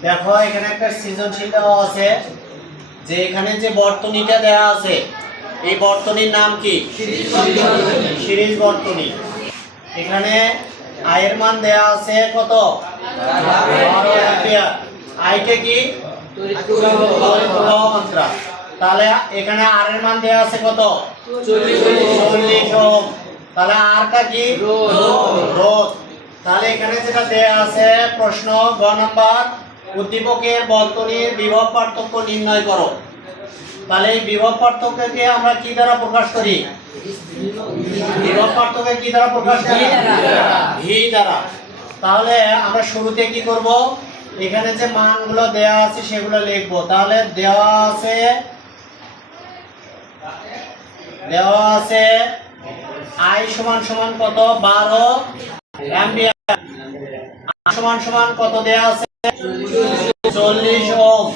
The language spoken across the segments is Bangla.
দেখো এখানে একটা সৃজনশীল দেওয়া আছে যে এখানে যে বর্তনীটা দেওয়া আছে এই বর্তনীর নাম কি? সিরিজ বর্তনী। এখানে I এর মান দেওয়া আছে কত? 12 অ্যাম্পিয়ার। I কে কি? তড়িৎ প্রবাহ মাত্রা। তাহলে এখানে R এর মান দেওয়া আছে কত? 40 ওহম। তাহলে R কা কি? রোধ। তাহলে এখানে যেটা দেওয়া আছে প্রশ্ন গ নাম্বার, উদ্দীপকের বর্তনীর বিভব পার্থক্য নির্ণয় করো। তাহলে এই বিভব পার্থক্যকে আমরা কি দ্বারা প্রকাশ করি? বিভব পার্থক্য কি দ্বারা প্রকাশ করি? ভি দ্বারা। তাহলে আমরা শুরুতে কি করব? এখানে যে মানগুলো দেওয়া আছে সেগুলো লিখব। তাহলে দেওয়া আছে I সমান সমান কত? 12 অ্যাম্পিয়ার। সমান সমান কত দেওয়া আছে? 40 ওহম।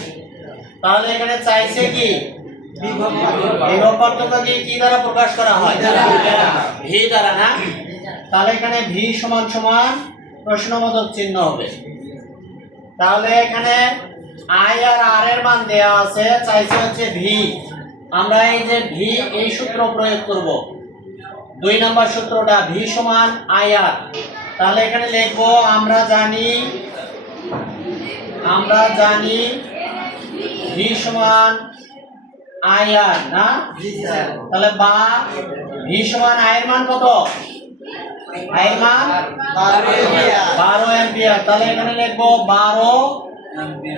তাহলে এখানে চাইছে কি? বিভব পার্থক্যকে কি দ্বারা প্রকাশ করা হয়? ভি দ্বারা, না? তাহলে এখানে ভি সমান সমান প্রশ্নবোধক চিহ্ন হবে। তাহলে এখানে I আর R এর মান দেওয়া আছে, চাইছে হচ্ছে ভি। আমরা এই যে ভি এই সূত্র প্রয়োগ করব, 2 নাম্বার সূত্রটা, ভি সমান IR। তাহলে এখানে লিখব আমরা জানি ভি সমান IR, না? তাহলে বা ভি সমান I এর মান কত? I এর মান 12 অ্যাম্পিয়ার। তাহলে এখানে লিখব 12,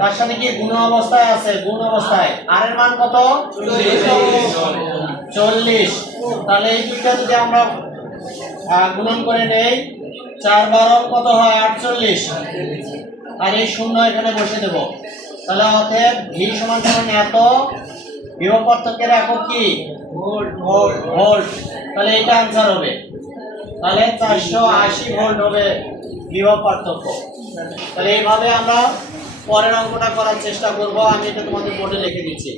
তার সাথে কি গুণ অবস্থায় আছে? গুণ অবস্থায়। R এর মান কত? 40। তাহলে এই দুইটা যদি আমরা গুণন করে নেই, 4 12 কত হয়? 48। আর এই শূন্য এখানে বসে দেব। তাহলে অতএব ভি সমান সমান এত, বিভব পার্থক্যের একক কি? ভোল্ট। তাহলে এটা आंसर হবে। তাহলে 480 ভোল্ট হবে বিভব পার্থক্য। তাহলে এইভাবে আমরা পরের অঙ্কটা করার চেষ্টা করব। আমি এটা তোমাদের বোর্ডে লিখে দিচ্ছি।